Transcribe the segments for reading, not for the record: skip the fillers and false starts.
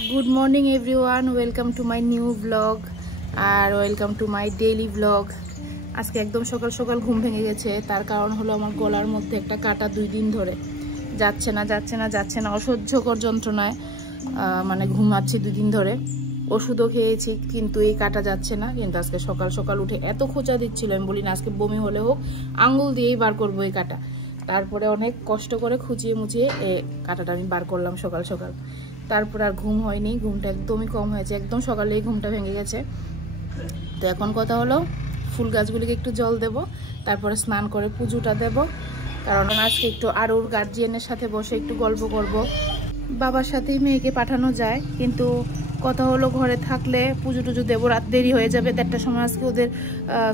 Good morning everyone welcome to my new blog और welcome to my daily blog. आज के एकदम सकाल सकाल घुम भेঙে গেছে। তার কারণ হলো আমার গলার মধ্যে একটা কাটা 2 দিন ধরে যাচ্ছে না অসহ্যকর যন্ত্রণায় মানে ঘুমাচ্ছি 2 দিন ধরে। ওষুধও খেয়েছি কিন্তু এই কাটা যাচ্ছে না। কিন্তু আজকে সকাল সকাল উঠে এত খোঁচা দিচ্ছিল, আমি বলি না আজকে বমি হলে হোক আঙ্গুল দিয়েই বার করবো এই কাটা। তারপরে অনেক কষ্ট করে খুঁচিয়ে মুচিয়ে এই কাটাটা আমি বার করলাম সকাল সকাল। তারপর আর ঘুম হয়নি, ঘুমটা একদমই কম হয়েছে, একদম সকালেই ঘুমটা ভেঙে গেছে। তো এখন কথা হলো ফুল গাছগুলিকে একটু জল দেব, তারপরে স্নান করে পুজোটা দেব। কারণ আজকে একটু আরুর গার্জিয়ানের সাথে বসে একটু গল্প করব। বাবার সাথেই মেয়েকে পাঠানো যায়, কিন্তু কথা হলো ঘরে থাকলে পুজো টুজো দেবো, রাত দেরি হয়ে যাবে। 1টার সময় আজকে ওদের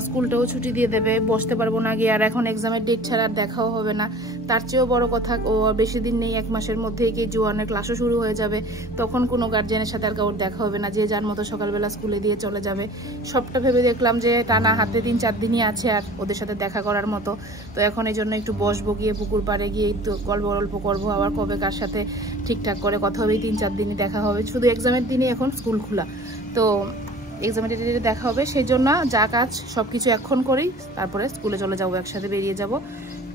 স্কুলটাও ছুটি দিয়ে দেবে, বসতে পারবো না গিয়ে। আর এখন এক্সামের ডেট ছাড়া আর দেখাও হবে না। তার চেয়েও বড় কথা ও বেশি দিন নেই, 1 মাসের মধ্যেই কি জোয়ানের ক্লাসও শুরু হয়ে যাবে। তখন কোনো গার্জিয়ানের সাথে আর কারোর দেখা হবে না, যে যার মতো সকালবেলা স্কুলে দিয়ে চলে যাবে। সবটা ভেবে দেখলাম যে টানা হাতে 3-4 দিনই আছে আর ওদের সাথে দেখা করার মতো। তো এখন এই জন্য একটু বসবো, গিয়ে পুকুর পাড়ে গিয়ে একটু গল্প করবো। আবার কবে কার সাথে ঠিকঠাক করে কথা হবে, 3-4 দিনই দেখা হবে। শুধু এক্সামের দিনই এখন স্কুল খোলা, তো এক্সামের ডেটে দেখা হবে। সেই জন্য যা কাজ সব কিছু এখন করি, তারপরে স্কুলে চলে যাবো, একসাথে বেরিয়ে যাব।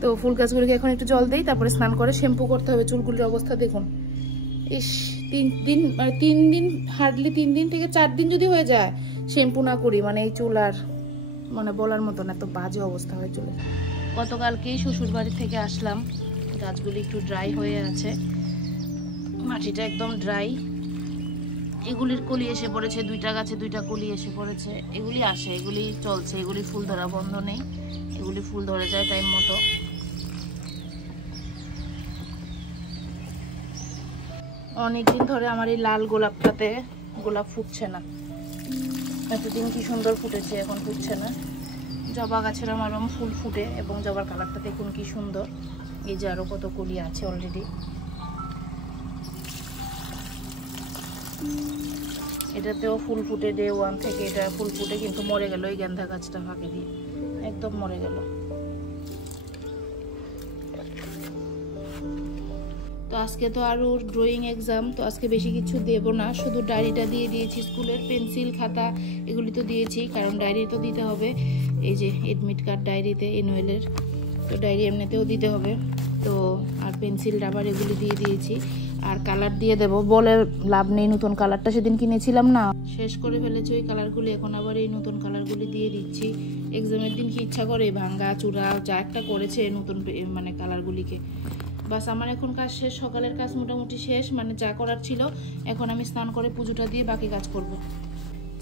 তো ফুল গাছগুলিকে এখন একটু জল দিই, তারপরে স্নান করে শ্যাম্পু করতে হবে। চুলগুলির অবস্থা দেখুন, ইস 3 দিন মানে 3 দিন হার্ডলি 3 দিন থেকে 4 দিন যদি হয়ে যায় শ্যাম্পু না করি, মানে এই চুল আর মানে বলার মতো না, এত বাজে অবস্থা হয়ে চলে। গতকালকেই শ্বশুর বাড়ি থেকে আসলাম, গাছগুলি একটু ড্রাই হয়ে আছে, মাটিটা একদম ড্রাই। এগুলির কলি এসে পড়েছে, 2টা গাছে 2টা কলি এসে পড়েছে। এগুলি আসে, এগুলি চলছে, এগুলি ফুল ধরা বন্ধ নেই, এগুলি ফুল ধরে যায় টাইম মতো। অনেকদিন ধরে আমার এই লাল গোলাপটাতে গোলাপ ফুটছে না। এতদিন কি সুন্দর ফুটেছে, এখন ফুটছে না। জবা গাছের আমার ফুল ফুটে এবং জবার কালারটা দেখুন কি সুন্দর। এই যে আরো কত কলি আছে অলরেডি। এটাতেও ফুল ফুটে, ডে 1 থেকে এটা ফুল ফুটে, কিন্তু মরে গেল এই গেন্দা গাছটা ফাঁকে দিয়ে, একদম মরে গেল। তো আজকে তো আরও ড্রয়িং এক্সাম, তো আজকে বেশি কিছু দেব না, শুধু ডায়েরিটা দিয়ে দিয়েছি। স্কুলের পেন্সিল খাতা এগুলি তো দিয়েছি, কারণ ডায়েরি তো দিতে হবে। এই যে এডমিট কার্ড ডায়েরিতে এনুয়েলের, তো ডায়েরি এমনিতেও দিতে হবে। তো আর পেন্সিল রাবার এগুলি দিয়ে দিয়েছি। আর কালার দিয়ে দেব, বলে লাভ নেই, নতুন কালারটা সেদিন কিনেছিলাম না, শেষ করে ফেলেছি ওই কালারগুলি। এখন আবার এই নতুন কালারগুলি দিয়ে দিচ্ছি। এক্সামের দিন কি ইচ্ছা করে ভাঙ্গা চূড়া যা একটা করেছে নতুন মানে কালারগুলিকে। বাস আমার এখন কাজ শেষ, সকালের কাজ মোটামুটি শেষ, মানে যা করার ছিল। এখন আমি স্নান করে পুজোটা দিয়ে বাকি কাজ করব।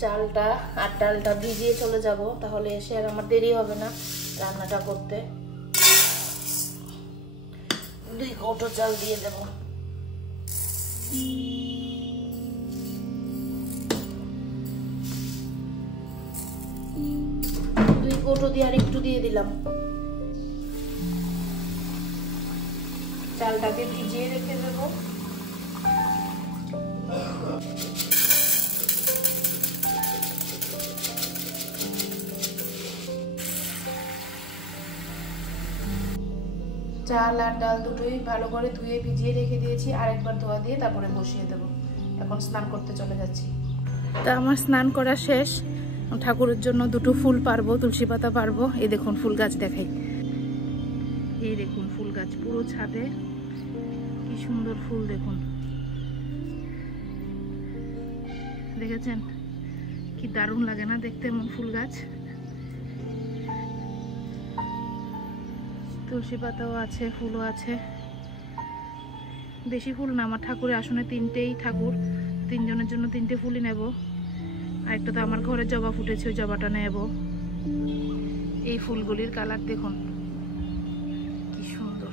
চালটা আর ডালটা ভিজিয়ে চলে যাব, তাহলে এসে আর আমার দেরি হবে না রান্নাটা করতে। 2 কৌটো চাল দিয়ে দেব। 2 কৌটো দিয়ে আর একটু দিয়ে দিলাম। চালটাকে ভিজিয়ে রেখে দেব। চাল আর ডাল দুটোই ভালো করে ধুয়ে ভিজিয়ে রেখে দিয়েছি, আরেকবার ধোয়া দিয়ে তারপরে বসিয়ে দেব। এখন স্নান করতে চলে যাচ্ছি। তা আমার স্নান করা শেষ, ঠাকুরের জন্য 2টো ফুল পারবো, তুলসী পাতা পারবো। এই দেখুন ফুল গাছ দেখাই, এই দেখুন ফুল গাছ পুরো ছাদে, কি সুন্দর ফুল দেখুন, দেখেছেন কি দারুণ লাগে না দেখতে এমন ফুল গাছ। তুলসী পাতাও আছে, ফুলও আছে। বেশি ফুল না, আমার ঠাকুরের আসনে 3টেই ঠাকুর, 3 জনের জন্য 3টে ফুলই নেব। আর একটা তো আমার ঘরে জবা ফুটেছে, ওই জবাটা নেব। এই ফুলগুলির কালার দেখুন কি সুন্দর।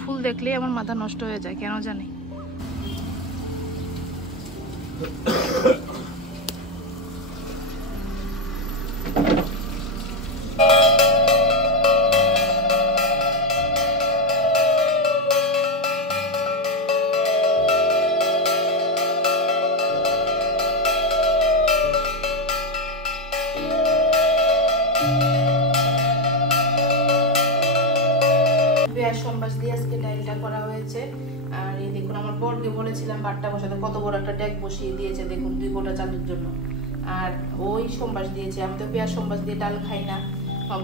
ফুল দেখলেই আমার মাথা নষ্ট হয়ে যায়, কেন জানি। সম্বাস দিয়ে আজকে ডায়েরিটা করা হয়েছে। আর এই দেখুন আমার বর্গে বলেছিলাম ভাতটা বসাতে, কত বড় একটা ডেক বসিয়ে দিয়েছে দেখুন 2 কোটা চালের জন্য। আর ওই সম্বাস দিয়েছে, আমি তো পেঁয়াজ সম্বাস দিয়ে ডাল খাই না,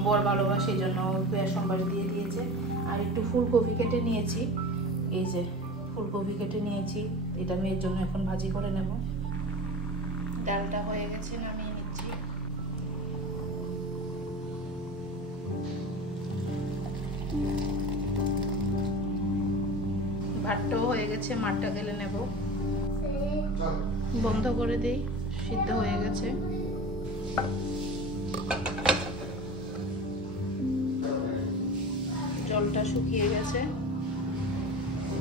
বর ভালোবাসে সেই জন্য পেঁয়াজ সম্বাস দিয়ে দিয়েছে। আর একটু ফুলকপি কেটে নিয়েছি, এই যে ফুলকপি কেটে নিয়েছি, এটা মেয়ের জন্য এখন ভাজি করে নেব। ডালটা হয়ে গেছে, নামিয়ে নিচ্ছি। ভাতটাও হয়ে গেছে, মাঠটা গেলে নেব। বন্ধ করে দেই, সিদ্ধ হয়ে গেছে। জলটা শুকিয়ে গেছে,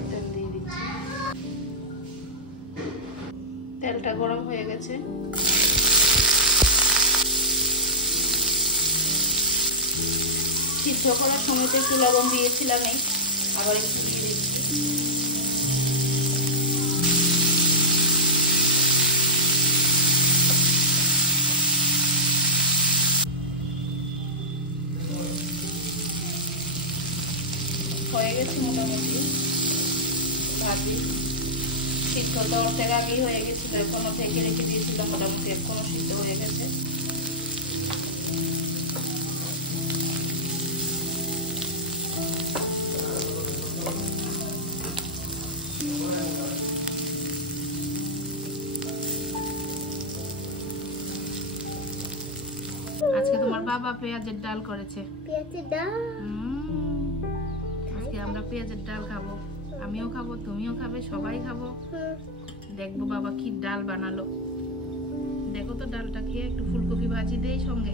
তেল দিয়ে দিচ্ছি। তেলটা গরম হয়ে গেছে, সিদ্ধ করার সময় একটু লবণ দিয়েছিলাম, আবার একটু দিয়ে দিচ্ছি। হয়ে গেছে মোটামুটি ভাজি, সিদ্ধ তো অর্ধেক আগেই হয়ে গেছিল, এখনো ঢেকে রেখে দিয়েছিলাম, মোটামুটি এখনো সিদ্ধ হয়ে গেছে। আজকে তোমার বাবা পেঁয়াজের ডাল করেছে। পেঁয়াজের ডাল? আজকে আমরা পেঁয়াজের ডাল খাবো, আমিও খাবো, তুমিও খাবে, সবাই খাবো। দেখবো বাবা কি ডাল বানালো। দেখো তো ডালটা খেয়ে, একটু ফুলকপি ভাজি দেই সঙ্গে।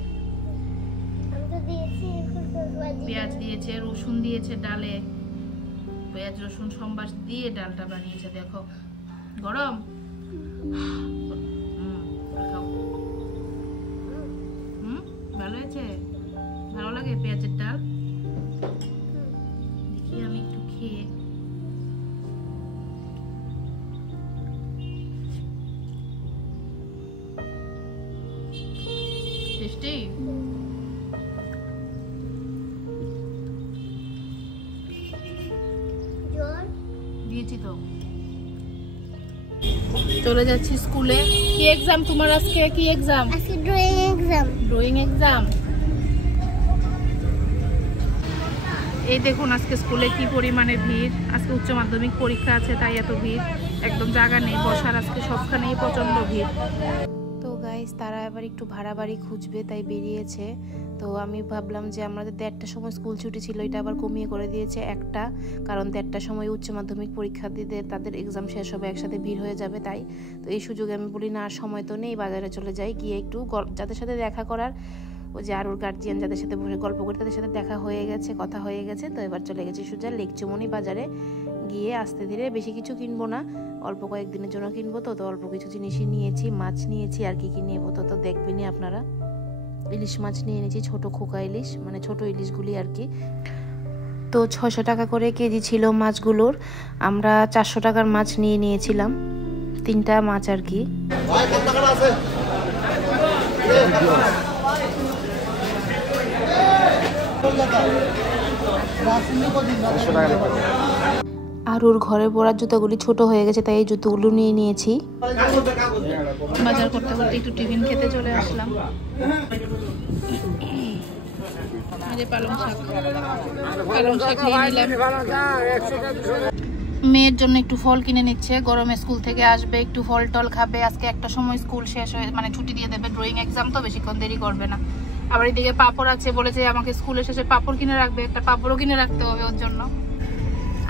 পেঁয়াজ দিয়েছে, রসুন দিয়েছে ডালে, পেঁয়াজ রসুন সম্বাস দিয়ে ডালটা বানিয়েছে। দেখো গরম, ভালো হয়েছে? ভালো লাগে পেঁয়াজের ডাল? দেখি আমি একটু খেয়ে। টেস্টি? দিয়েছি তো। চলে যাচ্ছি স্কুলে। কি এক্সাম তোমার আজকে? কি এক্সাম? আজকে ড্রয়িং এক্সাম। Drawing exam. এই দেখুন আজকে স্কুলে কি পরিমাণে ভিড়। আজকে উচ্চ মাধ্যমিক পরীক্ষা আছে, তাই এত ভিড়, একদম জায়গা নেই বসার। আজকে সবখানেই প্রচন্ড ভিড়। তো গাইস, তারা এবার একটু ভাড়া বাড়ি খুঁজবে, তাই বেরিয়েছে। তো আমি ভাবলাম যে আমাদের 1:30টার সময় স্কুল ছুটি ছিল, এটা আবার কমিয়ে করে দিয়েছে 1টা, কারণ 1:30টার সময় উচ্চ মাধ্যমিক পরীক্ষা দিতে তাদের এক্সাম শেষ হবে, একসাথে ভিড় হয়ে যাবে। তাই তো এই সুযোগে আমি বলি না, আর সময় তো নেই, বাজারে চলে যাই, গিয়ে একটু যাদের সাথে দেখা করার, ওই যে আর ওর গার্জিয়ান যাদের সাথে বসে গল্প করি, তাদের সাথে দেখা হয়ে গেছে, কথা হয়ে গেছে। তো এবার চলে গেছি সোজা লেকচুমনি বাজারে। গিয়ে আস্তে ধীরে, বেশি কিছু কিনবো না, অল্প কয়েকদিনের জন্য কিনবো। তো অল্প কিছু জিনিসই নিয়েছি, মাছ নিয়েছি, আর কি নেবো তো দেখবেনি আপনারা। ইলিশ মাছ নিয়ে নিয়েছি, ছোট খোকা ইলিশ, মানে ছোট ইলিশগুলি আর কি। তো 600 টাকা করে কেজি ছিল মাছগুলোর। আমরা 400 টাকার মাছ নিয়ে নিয়েছিলাম, 3টা মাছ আর কি। আর ওর ঘরে পরার জুতাগুলি ছোট হয়ে গেছে, তাই এই জুতোগুলো নিয়ে নিয়েছি। বাজার করতে করতে একটু টিফিন খেতে চলে আসলাম। পালং শাক নিয়ে নিলাম। মেয়ের জন্য একটু ফল কিনে নিচ্ছে, গরমে স্কুল থেকে আসবে, একটু ফল টল খাবে। আজকে একটা সময় স্কুল শেষ হয়ে, মানে ছুটি দিয়ে দেবে, ড্রয়িং এক্সাম তো, বেশিক্ষণ দেরি করবে না। আবার এদিকে পাপড় আছে, বলেছে আমাকে স্কুলের শেষে পাপড় কিনে রাখবে, একটা পাপড়ও কিনে রাখতে হবে ওর জন্য।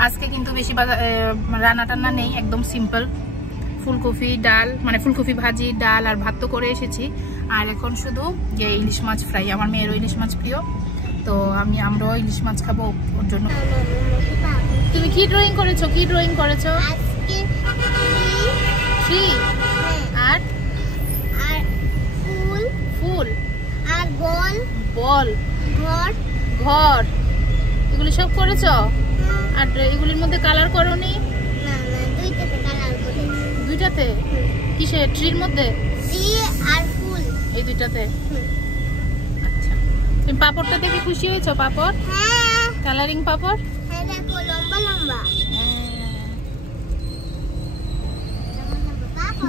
আজকে কিন্তু বেশি রান্না টান্না নেই, একদম সিম্পল। ফুলকপি ডাল, মানে ফুলকপি ভাজি, ডাল আর ভাত তো করে এসেছি। আর এখন শুধু ইলিশ মাছ ফ্রাই, আমার মেয়েরও ইলিশ মাছ প্রিয়, তো আমরাও ইলিশ মাছ খাবো ওর জন্য। তুমি কি ড্রয়িং করেছো? কি ড্রয়িং করেছো? ট্রি আর ফুল, ফুল আর বল, বল, ঘর, ঘর, এগুলি সব করেছো? আর এগুলির মধ্যে কালার করোনি? না না, দুইটাতে কালার করেছি। দুইটাতে? কিসে? ট্রির মধ্যে? ট্রি আর ফুল, এই দুইটাতে। আচ্ছা, তুমি পাপড়টা দেখে খুশি হয়েছো? পাপড়? হ্যাঁ, কালারিং পাপড়। হ্যাঁ, দেখো লম্বা লম্বা।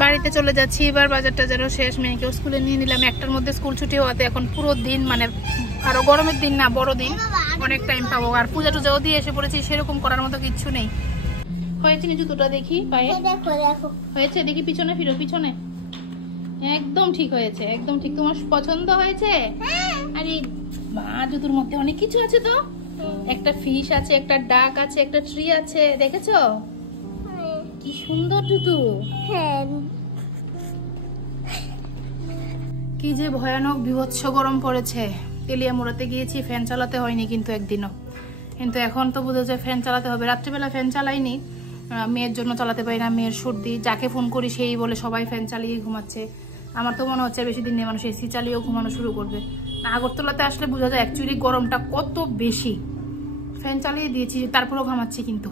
বাড়িতে চলে যাচ্ছি এবার, বাজার টাজারও শেষ, মেয়েকেও স্কুলে নিয়ে নিলাম। 1টার মধ্যে স্কুল ছুটি হওয়াতে এখন পুরো দিন মানে আরো গরমের দিন না, বড় দিন, অনেক টাইম পাবো। আর পূজা টুজাও দিয়ে এসে পড়েছি, সেরকম করার মতো কিচ্ছু নেই। হয়েছে না জুতোটা দেখি পায়ে? হয়েছে, দেখি পিছনে ফিরো, পিছনে। একদম ঠিক হয়েছে, একদম ঠিক। তোমার পছন্দ হয়েছে? আরে মা, জুতোর মধ্যে অনেক কিছু আছে তো। একটা ফিশ আছে, একটা ডাক আছে, একটা ট্রি আছে, দেখেছো? কি সুন্দর জুতো। কি যে ভয়ানক বিভৎস গরম পড়েছে। তেলিয়ামুড়াতে গিয়েছি, ফ্যান চালাতে হয়নি কিন্তু একদিনও। কিন্তু এখন তো বোঝা যায় ফ্যান চালাতে হবে। রাত্রিবেলা ফ্যান চালাইনি, মেয়ের জন্য চালাতে পারি না, মেয়ের সর্দি। যাকে ফোন করি সেই বলে সবাই ফ্যান চালিয়ে ঘুমাচ্ছে। আমার তো মনে হচ্ছে বেশি দিন নেই মানুষ এসি চালিয়েও ঘুমানো শুরু করবে। আগরতলাতে আসলে বোঝা যায় অ্যাকচুয়ালি গরমটা কত বেশি। ফ্যান চালিয়ে দিয়েছি, তারপরেও ঘামাচ্ছি, কিন্তু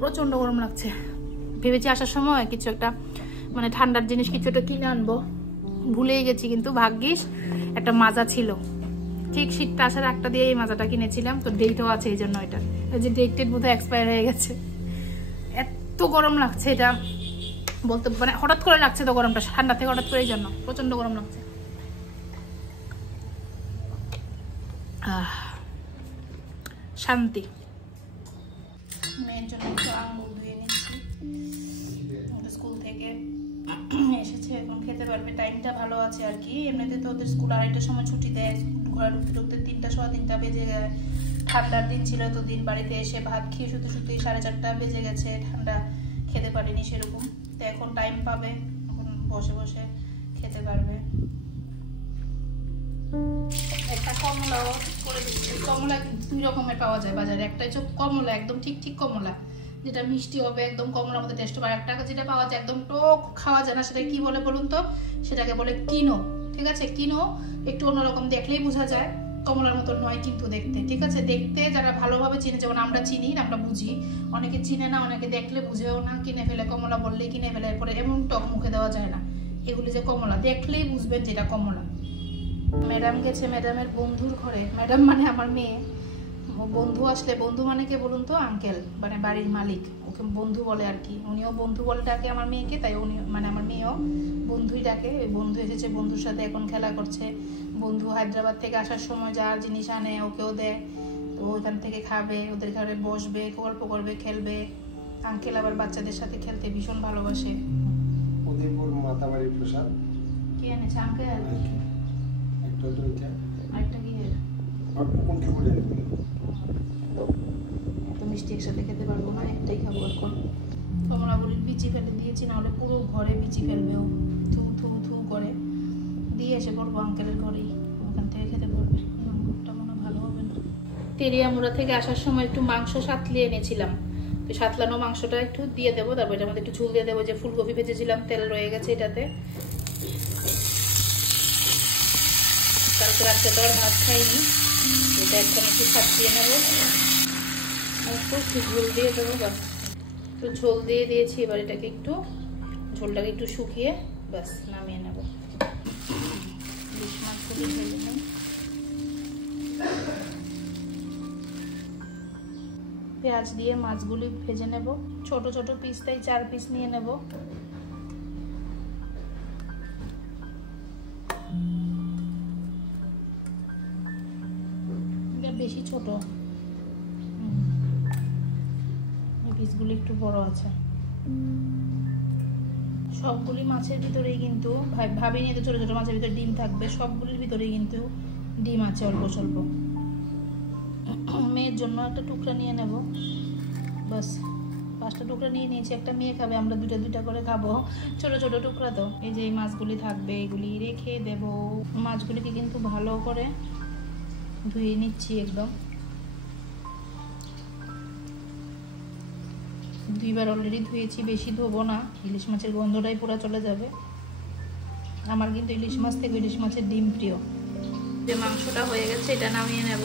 প্রচন্ড গরম লাগছে। ভেবেছি আসার সময় কিছু একটা মানে ঠান্ডার জিনিস কিছু একটা কিনে আনবো, ভুলেই গেছি। কিন্তু ভাগ্যিস একটা মাজা ছিল, ঠিক শীতটা আসার একটা দিয়ে এই মাজাটা কিনেছিলাম। তো ডেটও আছে, এই জন্য এটা যে ডেট বোধহয় এক্সপায়ার হয়ে গেছে। এত গরম লাগছে, এটা বলতে মানে হঠাৎ করে লাগছে তো গরমটা, ঠান্ডা থেকে হঠাৎ করে, এই জন্য প্রচন্ড গরম লাগছে। শান্তি। মেয়ের জন্য একটু আঙ্গুর ধুয়ে নিচ্ছি, স্কুল থেকে এসেছে, এখন খেতে পারবে। টাইমটা ভালো আছে আর কি। এমনিতে তো ওদের স্কুল 2:30টার সময় ছুটি দেয়, ঘরে ঢুকতে ঢুকতে 3টা, 3:15 বেজে যায়। ঠান্ডার দিন ছিল তো দিন, বাড়িতে এসে ভাত খেয়ে শুতে শুতেই 4:30 বেজে গেছে। ঠান্ডা খেতে পারিনি সেরকম। তো এখন টাইম পাবে, এখন বসে বসে খেতে পারবে। একটা কমলাও করে দিচ্ছি। কমলা 2 রকমের পাওয়া যায় বাজারে। একটা হচ্ছে কমলা, একদম ঠিক ঠিক কমলা, যেটা মিষ্টি হবে, একদম কমলার মতো টেস্ট হবে। আর একটা যেটা পাওয়া যায় একদম টক, খাওয়া যায় না, সেটা কি বলে বলুন তো? সেটাকে বলে কিনো। ঠিক আছে, কিনো একটু অন্যরকম, দেখলেই বোঝা যায় কমলার মতো নয় কিন্তু দেখতে। ঠিক আছে, দেখতে যারা ভালোভাবে চিনে, যেমন আমরা চিনি, আমরা বুঝি, অনেকে চিনে না, অনেকে দেখলে বুঝেও না, কিনে ফেলে। কমলা বললেই কিনে ফেলে, এরপরে এমন টক মুখে দেওয়া যায় না। এগুলি যে কমলা, দেখলেই বুঝবেন যেটা কমলা। ম্যাডাম গেছে ম্যাডামের বন্ধুর ঘরে। ম্যাডাম মানে আমার মেয়ে। বন্ধু আসলে, বন্ধু মানে কে বলুন তো? আঙ্কেল, মানে বাড়ির মালিক, ওকে বন্ধু বলে আর কি। উনিও বন্ধু বলে ডাকে আমার মেয়েকে, তাই উনি মানে আমার মেয়েও বন্ধুই ডাকে। বন্ধু এসেছে, বন্ধুর সাথে এখন খেলা করছে। বন্ধু হায়দ্রাবাদ থেকে আসার সময় যার জিনিস আনে ওকেও দেয়, তো ওইখান থেকে খাবে, ওদের ঘরে বসবে, গল্প করবে, খেলবে। আঙ্কেল আবার বাচ্চাদের সাথে খেলতে ভীষণ ভালোবাসে। উদয়পুর মাতাবাড়ি প্রসাদ কি এনেছে আঙ্কেল? একটা দুইটা, আরেকটা কি? কোনটা করে এত মিষ্টি একসাথে খেতে পারবো না, একটাই খাবো এখন। কমলাগুলির বিচি ফেলে দিয়েছি, নাহলে পুরো ঘরে বিচি ফেলবে ও, থু থু থু করে। দিয়ে এসে পড়বো আঙ্কেলের ঘরেই, ওখান থেকে খেতে পারবে। আঙ্গুরটা মনে ভালো হবে না। তেলিয়ামুড়া থেকে আসার সময় একটু মাংস সাতলিয়ে এনেছিলাম, তো সাতলানো মাংসটা একটু দিয়ে দেবো। তারপর এটার মধ্যে একটু ঝুল দিয়ে দেবো। যে ফুলকপি ভেজেছিলাম, তেল রয়ে গেছে এটাতে। কালকে রাত্রে তো আর ভাত খাইনি, এটা এখন একটু সাতলিয়ে নেবো, একটু ঝোল দিয়ে দেবো। ব্যাস, একটু ঝোল দিয়ে দিয়েছি। এবার এটাকে একটু, ঝোলটাকে একটু শুকিয়ে ব্যাস নামিয়ে নেব। ইলিশ মাছগুলি ভেজে নেই। পেঁয়াজ দিয়ে মাছগুলি ভেজে নেব। ছোট ছোট পিস, তাই 4 পিস নিয়ে নেব। বেশি ছোট, পিসগুলি একটু বড় আছে। সবগুলি মাছের ভিতরেই কিন্তু ভাবিনি তো ছোট ছোট মাছের ভিতরে ডিম থাকবে। সবগুলির ভিতরেই কিন্তু ডিম আছে অল্প স্বল্প। মেয়ের জন্য একটা টুকরা নিয়ে নেব, বাস 5টা টুকরা নিয়ে নিয়েছি। একটা মেয়ে খাবে, আমরা 2টা করে খাবো। ছোট ছোট টুকরা তো। এই যে এই মাছগুলি থাকবে, এগুলি রেখে দেব। মাছগুলিকে কিন্তু ভালো করে ধুয়ে নিচ্ছি একদম। 2বার অলরেডি ধুয়েছি, বেশি ধোবো না, ইলিশ মাছের গন্ধটাই পুরো চলে যাবে। আমার কিন্তু ইলিশ মাছ থেকে ইলিশ মাছের ডিম প্রিয়। যে মাংসটা হয়ে গেছে, এটা নামিয়ে নেব।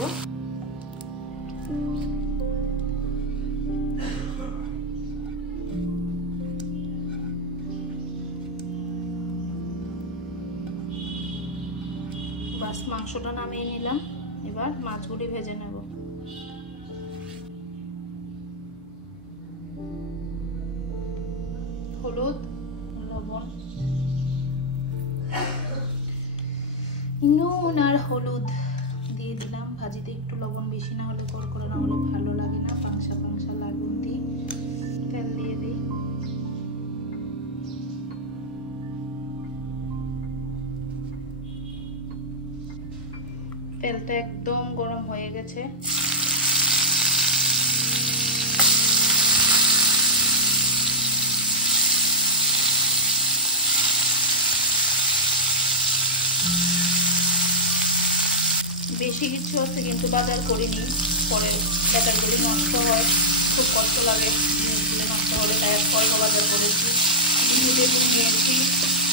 বাস, মাংসটা নামিয়ে নিলাম। এবার মাছগুলি ভেজে নেব। হলুদ, লবণ, নুন আর হলুদ দিয়ে দিলাম। ভাজিতে একটু লবণ বেশি না হলে, কড়কড়া না হলে ভালো লাগে না, পাংশা পাংশা লাগুন দিই। তেল দিয়ে দিই। তেলটা একদম গরম হয়ে গেছে। বেশি কিছু হচ্ছে কিন্তু বাজার করিনি, পরে বাজারগুলি নষ্ট হয়, খুব কষ্ট লাগে জিনিসগুলো নষ্ট হলে, তাই অল্প বাজার করেছি। বেগুন নিয়েছি,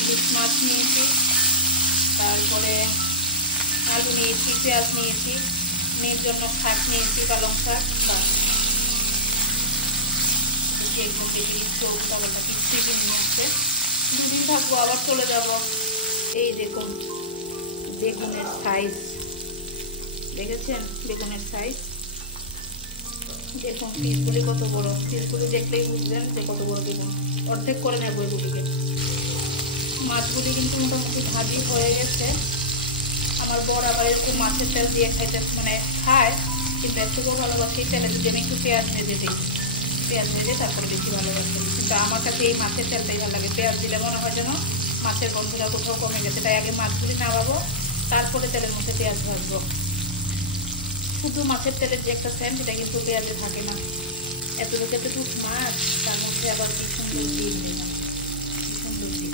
ইলিশ মাছ নিয়েছি, তারপরে আলু নিয়েছি, পেঁয়াজ নিয়েছি, মেয়ের জন্য শাক নিয়েছি, পালং শাক। একদম বেশি কিছু তাহলে কিছুই কিনে নিচ্ছে। দুদিন থাকবো, আবার চলে যাব। এই দেখুন বেগুনের সাইজ, দেখেছেন বেগুনের সাইজ? দেখুন পিসগুলি কত বড়, পিসগুলি দেখলেই বুঝবেন যে কত বড় বেগুন। অর্ধেক করে নেবো এগুলিকে। মাছগুলি কিন্তু মোটামুটি ভাজি হয়ে গেছে। আমার বর আবার এরকম মাছের তেল দিয়ে খাইতে মানে খায়, কিন্তু এর থেকেও ভালোবাসি তেলে যদি আমি একটু পেঁয়াজ ভেজে দিই, পেঁয়াজ ভেজে তারপরে বেশি ভালোবাসি। কিন্তু আমার কাছে এই মাছের তেলটাই ভালো লাগে। পেঁয়াজ দিলে মনে হয় যেন মাছের গন্ধটা কোথাও কমে গেছে, তাই আগে মাছগুলি নামাবো, তারপরে তেলের মধ্যে পেঁয়াজ ভাজবো। শুধু মাছের তেলের যে একটা সেন্ট, এটা কিন্তু পেঁয়াজে থাকে না। এতটুকু মাছ, তার মধ্যে আবার কি সুন্দর ডিম দিলাম, কি সুন্দর ডিম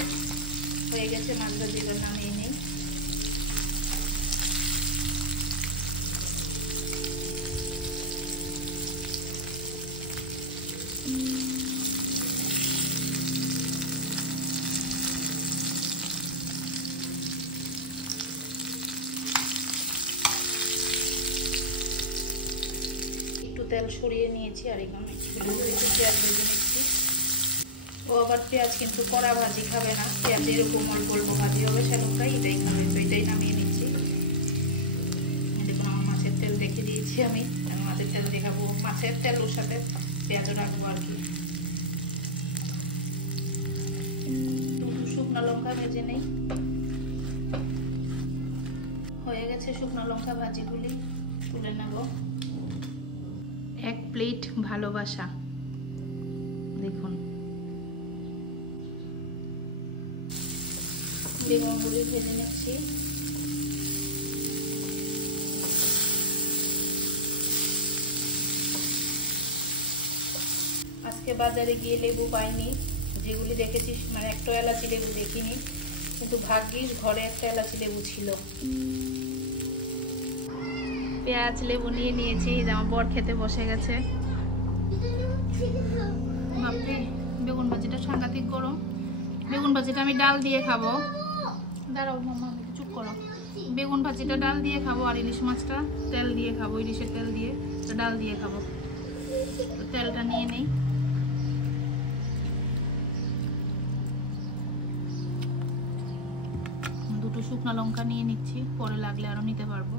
হয়ে গেছে। মাছ ভাজিটা নামিয়ে নিই। তেল সরিয়ে নিয়েছি আর এখানে একটু পেঁয়াজ ভেজে নিচ্ছি। ও আবার পেঁয়াজ কিন্তু কড়া ভাজি খাবে না, পেঁয়াজ এরকম অল্প অল্প ভাজি হবে, সেরকমটাই এটাই খাবে। তো এটাই নামিয়ে নিচ্ছি। দেখুন আমার মাছের তেল রেখে দিয়েছি আমি, মাছের তেল দেখাবো, মাছের তেল ওর সাথে পেঁয়াজও রাখবো আর কি। দুটো শুকনো লঙ্কা ভেজে নেই। হয়ে গেছে শুকনো লঙ্কা ভাজিগুলি, তুলে নেব। এক প্লেট ভালোবাসা, দেখুন বেগুনগুলি ভেজে নিচ্ছি। আজকে বাজারে গিয়ে লেবু পাইনি, যেগুলি দেখেছি মানে একটা এলাচি লেবু দেখিনি, কিন্তু ভাগ্যিস ঘরে একটা এলাচি লেবু ছিল। পেঁয়াজ লেবু নিয়ে নিয়েছি, আমার বর খেতে বসে গেছে। বাপরে বেগুন ভাজিটা সাংঘাতিক গরম। বেগুন ভাজিটা আমি ডাল দিয়ে খাবো। দাঁড়াও মামা, চুপ করো। বেগুন ভাজিটা ডাল দিয়ে খাবো, আর ইলিশ মাছটা তেল দিয়ে খাবো, ইলিশের তেল দিয়ে, তো ডাল দিয়ে খাবো। তো তেলটা নিয়ে নেই। দুটো শুকনো লঙ্কা নিয়ে নিচ্ছি, পরে লাগলে আরো নিতে পারবো।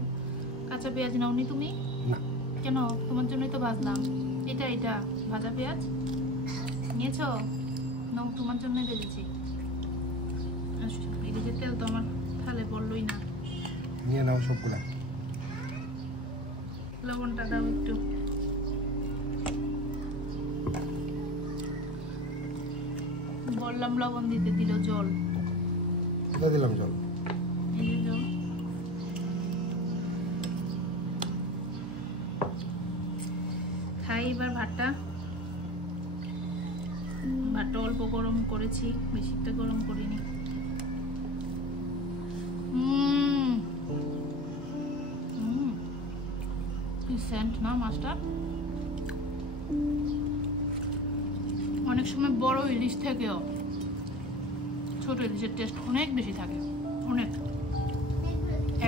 কাঁচা পেঁয়াজ নাওনি তুমি? না। কেন? তোমার জন্যই তো ভাজলাম। এটা ভাজা পেঁয়াজ নিয়েছো? নাও, তোমার জন্যই ভেজেছি। ইলিশের তেল তো আমার থালে পড়লোই না। নিয়ে নাও সবগুলা। লবণটা দাও একটু। বললাম লবণ দিতে, দিল জল। কোথায় দিলাম জল? এই যে জল। খাই এবার ভাতটা। ভাতটা অল্প গরম করেছি, বেশিটা গরম করিনি। কি সেন্ট না মাছটা। অনেক সময় বড় ইলিশ থেকেও ছোট ইলিশের টেস্ট অনেক বেশি থাকে, অনেক।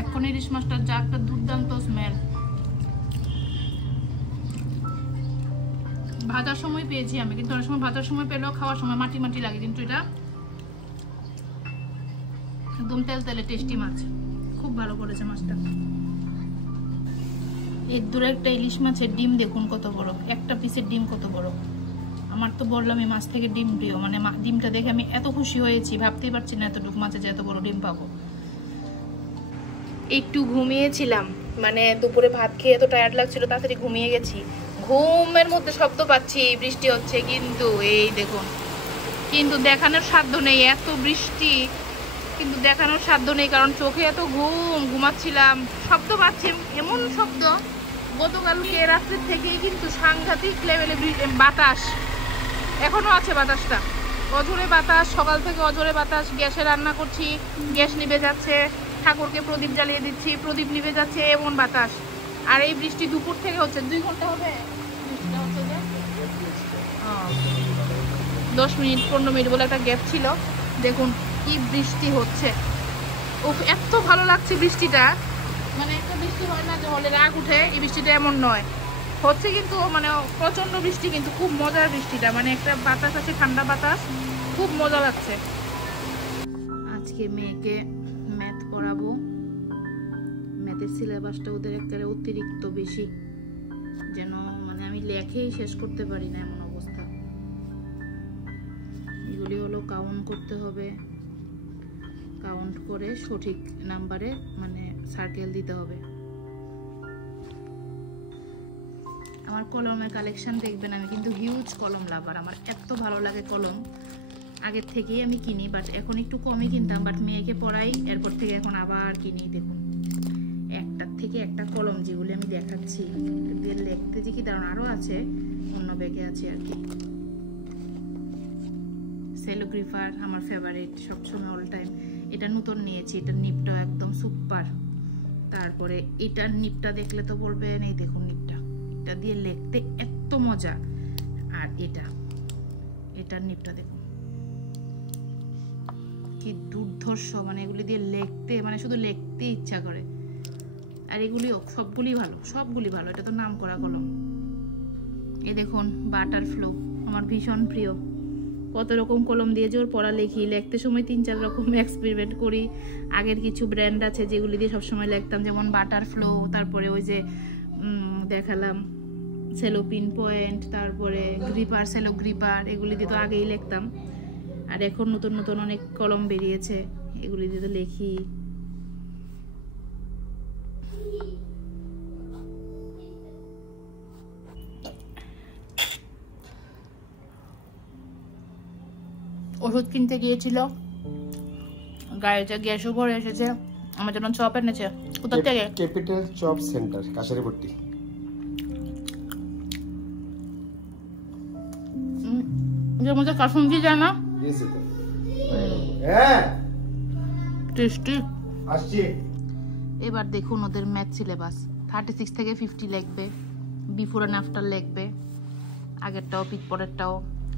এখন ইলিশ মাছটার যা একটা দুর্দান্ত স্মেল। ভাজার সময় পেয়েছি আমি, কিন্তু অনেক সময় ভাজার সময় পেলেও খাওয়ার সময় মাটি মাটি লাগে, কিন্তু এটা একদম তেল তেলে টেস্টি মাছ। খুব ভালো করেছে মাছটা। এর দূরে একটা ইলিশ মাছের ডিম দেখুন কত বড়, একটা পিসের ডিম কত বড়। আমার তো বললাম এই মাছ থেকে ডিম প্রিয়, মানে ডিমটা দেখে আমি এত খুশি হয়েছি, ভাবতেই পারছি না এতটুকু মাছে যে এত বড় ডিম পাবো। একটু ঘুমিয়েছিলাম, মানে দুপুরে ভাত খেয়ে এত টায়ার্ড লাগছিল, তাড়াতাড়ি ঘুমিয়ে গেছি। ঘুমের মধ্যে শব্দ পাচ্ছি বৃষ্টি হচ্ছে, কিন্তু এই দেখুন, কিন্তু দেখানোর সাধ্য নেই এত বৃষ্টি, কিন্তু দেখানোর সাধ্য নেই কারণ চোখে এত ঘুমাচ্ছিলাম। শব্দ পাচ্ছি, এমন শব্দ গতকালকে রাত্রের থেকেই কিন্তু সাংঘাতিক লেভেলে বাতাস, এখনো আছে বাতাসটা, অঝোরে বাতাস, সকাল থেকে অঝোরে বাতাস। গ্যাসে রান্না করছি, গ্যাস নিভে যাচ্ছে, ঠাকুরকে প্রদীপ জ্বালিয়ে দিচ্ছি, প্রদীপ নিভে যাচ্ছে, এমন বাতাস। আর এই বৃষ্টি দুপুর থেকে হচ্ছে, 2 ঘন্টা হবে বৃষ্টিটা হচ্ছে যে 10 মিনিট 15 মিনিট বলে একটা গ্যাপ ছিল। দেখুন কি বৃষ্টি হচ্ছে, এত ভালো লাগছে বৃষ্টিটা, মানে একটা বৃষ্টি হয় না যে হলে রাগ উঠে, এই বৃষ্টিটা এমন নয় হচ্ছে, কিন্তু মানে প্রচন্ড বৃষ্টি, কিন্তু খুব মজার বৃষ্টিটা, মানে একটা বাতাস আছে, ঠান্ডা বাতাস, খুব মজা লাগছে। আজকে মেয়েকে ম্যাথ পড়াবো, ম্যাথের সিলেবাসটা ওদের একেবারে অতিরিক্ত বেশি, যেন মানে আমি লেখেই শেষ করতে পারি না এমন অবস্থা। এগুলি হলো কাউন্ট করতে হবে, কাউন্ট করে সঠিক নাম্বারে মানে সার্কেল দিতে হবে। আমার কলমের কালেকশন দেখবেন, আমি কিন্তু হিউজ কলম লাভার, আমার এত ভালো লাগে কলম, আগের থেকেই আমি কিনি, বাট এখন একটু কমই কিনতাম, বাট মেয়েকে পড়াই, এরপর থেকে এখন আবার কিনি। দেখুন একটার থেকে একটা কলম, যেগুলি আমি দেখাচ্ছি লিখতে যে কি দারুণ, আরও আছে অন্য ব্যাগে আছে আর কি। সেলোগ্রিফার আমার ফেভারিট, সবসময় অল টাইম। এটা নতুন নিয়েছি, এটার নিপটাও একদম সুপার। তারপরে এটার নিপটা দেখলে তো বলবেন, এই দেখুন নিপটা, এটা দিয়ে লিখতে এত মজা। আর এটার নিপটা দেখুন কি দুর্ধর্ষ, মানে এগুলি দিয়ে লিখতে মানে শুধু লিখতে ইচ্ছা করে। আর এগুলিও সবগুলি ভালো, এটা তো নাম করা কলম। এই দেখুন বাটারফ্লো, আমার ভীষণ প্রিয়। কত রকম কলম দিয়ে যে ওর পড়া লিখি, লিখতে সময় 3-4 রকম এক্সপেরিমেন্ট করি। আগের কিছু ব্র্যান্ড আছে যেগুলি দিয়ে সবসময় লিখতাম, যেমন বাটারফ্লো, তারপরে ওই যে দেখালাম সেলোপিন পয়েন্ট, তারপরে গ্রিপার, সেলো গ্রিপার, এগুলি দিয়ে তো আগেই লিখতাম। আর এখন নতুন নতুন অনেক কলম বেরিয়েছে, এগুলি দিয়ে তো লিখি। ওষুধ কিনতে গিয়েছিল, গাড়িতে গ্যাসও ভরে এসেছে, আমার জন্য চপ এনেছে। কোথা থেকে? Capital chop centre, Kasharipatti. এর মধ্যে কাসুন্দি যায় না, টেস্টি। এবার দেখুন ওদের ম্যাথ সিলেবাস, 36 থেকে 50 লিখবে, বিফোর এন্ড আফটার লিখবে, আগেরটাও পরেরটাও,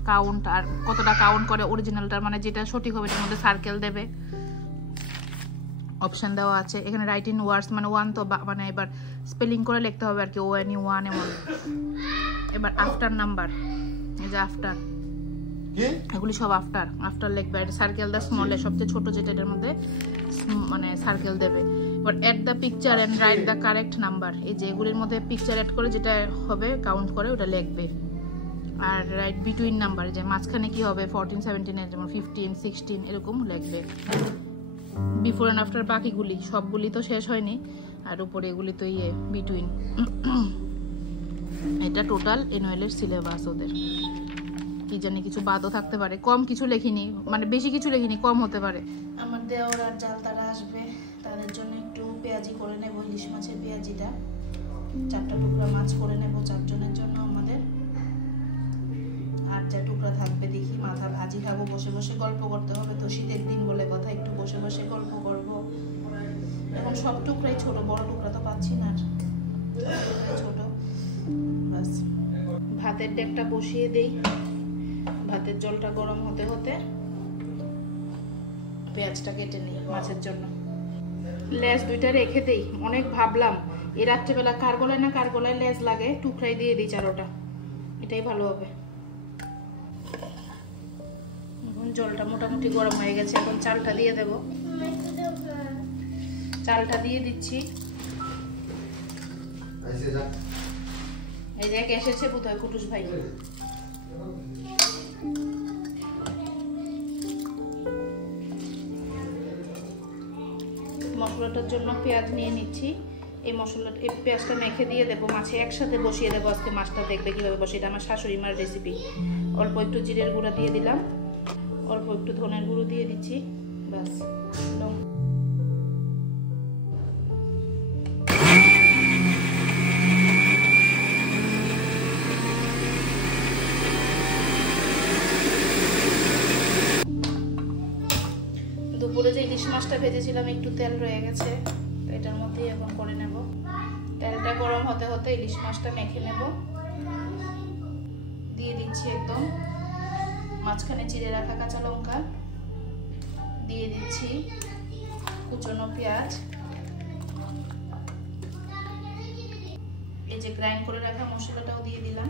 কাউন্ট, আর কতটা কাউন্ট করে অরিজিনালটার, মানে যেটা সঠিক হবে এটার মধ্যে সার্কেল দেবে। অপশন দেওয়া আছে এখানে, রাইট ইন ওয়ার্ডস, মানে 1 তো মানে এবার স্পেলিং করে লিখতে হবে আর কি, ONE1 এমন। এবার আফটার নাম্বার, এই যে আফটার, এগুলি সব আফটার লিখবে, সার্কেল দা স্মলে, সবচেয়ে ছোট যেটা এটার মধ্যে মানে সার্কেল দেবে। এবার add the picture and write the correct number, এই যে এগুলির মধ্যে পিকচার অ্যাড করে যেটা হবে কাউন্ট করে ওটা লিখবে। আর রাইট বিটুইন নাম্বার, যে মাঝখানে কি হবে 14 17 এর, যেমন 15 16 এরকম লিখবে। বিফোর এন্ড আফটার বাকিগুলি সবগুলি তো শেষ হয়নি, আর উপরে এগুলি তো বিটুইন। এটা টোটাল অ্যানুয়ালের সিলেবাস ওদের। কি জানি কিছু বাদও থাকতে পারে, কম কিছু লেখিনি, মানে বেশি কিছু লেখিনি, কম হতে পারে। আমার দেওর আর জাল তারা আসবে, তাদের জন্য একটু পেঁয়াজি করে নেব, ইলিশ মাছের পেঁয়াজিটা, 4টা টুকরা মাছ করে নেব 4 জনের জন্য আমাদের। আর যা টুকরা থাকবে দেখি মাথা ভাজি খাবো, বসে বসে গল্প করতে হবে তো, শীতের দিন বলে কথা, একটু বসে বসে গল্প করব। এখন সব টুকরাই ছোট, বড় টুকরা তো পাচ্ছি না, ছোট। বাস ভাতের ডেকটা বসিয়ে দেই, ভাতের জলটা গরম হতে হতে পেঁয়াজটা কেটে নিই মাছের জন্য। লেজ 2টা রেখে দেই, অনেক ভাবলাম এই রাত্রিবেলা কার গলায় না কার গলায় লেজ লাগে, টুকরাই দিয়ে দিই 4টা, এটাই ভালো হবে। এখন জলটা মোটামুটি গরম হয়ে গেছে, এখন চালটা দিয়ে দেব, চালটা দিয়ে দিচ্ছি। এই যে এসেছে বোধহয় কুটুস ভাই, মশলাটার জন্য পেঁয়াজ নিয়ে নিচ্ছি। এই পেঁয়াজটা মেখে দিয়ে দেবো মাছে, একসাথে বসিয়ে দেবো। আজকে মাছটা দেখবে কীভাবে বসে, এটা আমার শাশুড়ি মার রেসিপি। অল্প একটু জিরের গুঁড়া দিয়ে দিলাম, অল্প একটু ধনের গুঁড়ো দিয়ে দিচ্ছি, ব্যাস। দুপুরে যে ইলিশ মাছটা ভেজেছিলাম একটু তেল রয়ে গেছে, এটার মধ্যেই এখন করে নেব। তেলটা গরম হতে হতে ইলিশ মাছটা মেখে নেব। দিয়ে দিচ্ছি একদম মাঝখানে চিড়ে রাখা কাঁচা লঙ্কা, দিয়ে দিচ্ছি কুচনো পেঁয়াজ, এই যে গ্রাইন্ড করে রাখা মশলাটাও দিয়ে দিলাম।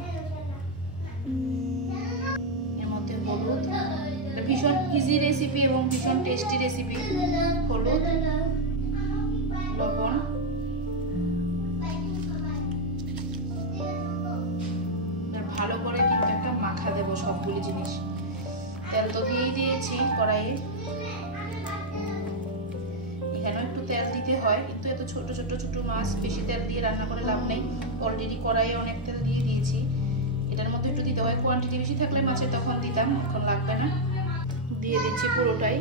এর মধ্যে হলুদ, ভীষণ ইজি রেসিপি এবং ভীষণ টেস্টি রেসিপি। হলুদ, লবণ, ভালো করে কিন্তু একটা মাখা দেবো সবগুলি জিনিস। তেল তো দিয়েই দিয়েছি কড়াইয়ে, এখানেও একটু তেল দিতে হয়, কিন্তু এত ছোট ছোট ছোট মাছ বেশি তেল দিয়ে রান্না করে লাভ নেই। অলরেডি কড়াইয়ে অনেক তেল দিয়ে দিয়েছি, এটার মধ্যে একটু দিতে হয়। কোয়ান্টিটি বেশি থাকলে মাছের তখন দিতাম, এখন লাগবে না। দিয়ে দিচ্ছি পুরোটাই।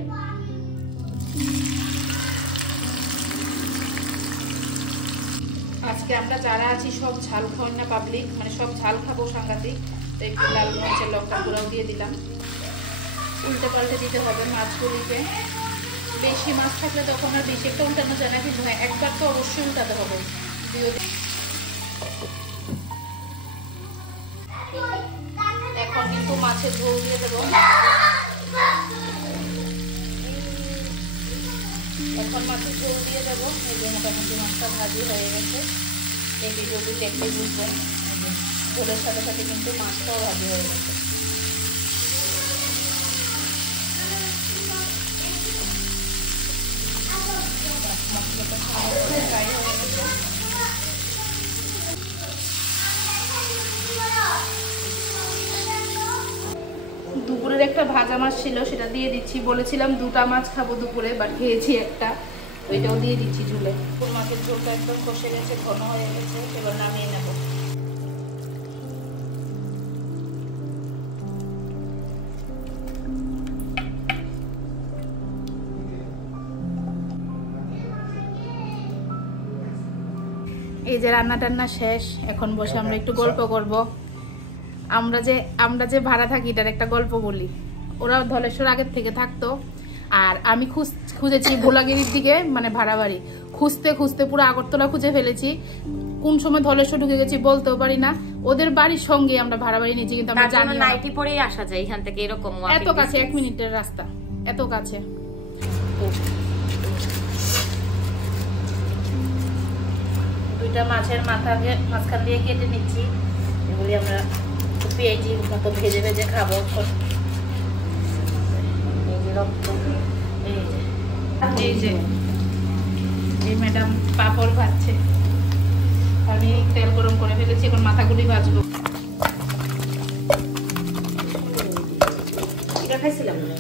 আজকে আমরা যারা আছি সব ঝাল খাওয়াই না পাবলিক, মানে সব ঝাল খাবো সাংঘাতিক, তো একটু লাল মরিচের লঙ্কা গুঁড়াও দিয়ে দিলাম। উল্টে পাল্টে দিতে হবে মাছগুলিকে। বেশি মাছ থাকলে তখন আর বেশি একটা উল্টানো যায় না, কিন্তু হ্যাঁ একবার তো অবশ্যই উল্টাতে হবে। এখন কিন্তু মাছের ঝোল দিয়ে দেবো। এখন মাছের ঝোল দিয়ে দেবো। এই যে মোটামুটি মাছটা ভাজি হয়ে গেছে, এই ভিডিওটি দেখতে বুঝবেন ঝোলের সাথে সাথে কিন্তু মাছটাও ভাজি হয়ে গেছে। মশলাটা ফ্রাই হয়ে গেছে। দুপুরের একটা ভাজা মাছ ছিল, সেটা দিয়ে দিচ্ছি। বলেছিলাম দুটা মাছ খাবো দুপুরে, বাট খেয়েছি একটা, ওইটাও দিয়ে দিচ্ছি ঝোলে। মাছের ঝোলটা একদম কষে গেছে, ঘন হয়ে গেছে, এবার নামিয়ে নেব। এই যে রান্না টান্না শেষ, এখন বসে আমরা একটু গল্প করব। আমরা যে ভাড়া থাকি এটার একটা গল্প বলি। ওরা ধলেশ্বর আগের থেকে থাকতো, আর আমি খুঁজেছি ভোলাগিরির দিকে, মানে ভাড়া বাড়ি খুঁজতে খুঁজতে পুরো আগরতলা খুঁজে ফেলেছি। কোন সময় ধলেশ্বর ঢুকে গেছি বলতেও পারি না। ওদের বাড়ির সঙ্গে আমরা ভাড়া বাড়ি নিয়েছি, কিন্তু আমরা জানি না নাইটি পরেই আসা যায় এখান থেকে, এরকম এত কাছে, 1 মিনিটের রাস্তা, এত কাছে। দুইটা মাছের মাঝখান দিয়ে কেটে নিচ্ছি, এগুলি আমরা পেঁয়াজি মতো ভেজে ভেজে খাবো। এই ম্যাডাম পাপড় ভাজছে, আমি তেল গরম করে ফেলেছি, এখন মাথাগুলি ভাজবো। এটা খাইছিলাম না,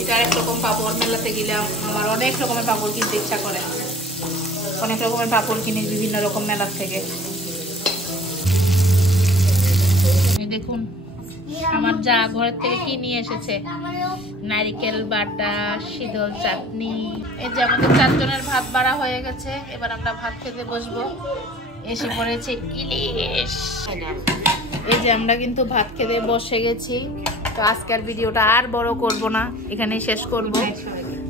এটা আরেক রকম পাপড়। মেলাতে গেলে আমার অনেক রকমের পাপড় কিনতে ইচ্ছা করে, অনেক রকমের পাপড় কিনি বিভিন্ন রকম মেলার থেকে। দেখুন আমার যা ঘরের থেকে কি নিয়ে এসেছে, নারিকেল বাটা, শীতল চাটনি। এই যে আমাদের 4 জনের ভাত বাড়া হয়ে গেছে, এবার আমরা ভাত খেতে বসবো। এসে পড়েছে ইলিশ। এই যে আমরা কিন্তু ভাত খেতে বসে গেছি। তো আজকের ভিডিওটা আর বড় করব না, এখানেই শেষ করব।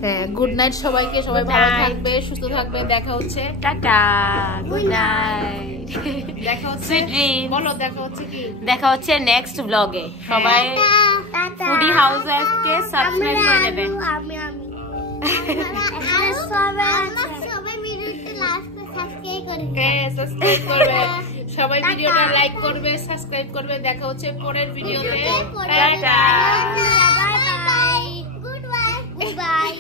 হ্যাঁ, গুড নাইট সবাইকে, সবাই ভালো থাকবে, সুস্থ থাকবে। দেখা হচ্ছে, টাটা, গুড নাইট। দেখা হচ্ছে, বলো দেখা হচ্ছে কি, দেখা হচ্ছে নেক্সট ব্লগে। সবাই ফুডি হাউসকে সাবস্ক্রাইব করে নেবে। সবাই ভিডিওটা লাইক করবে, সাবস্ক্রাইব করবে। দেখা হচ্ছে পরের ভিডিওতে। Tata, bye bye, good bye.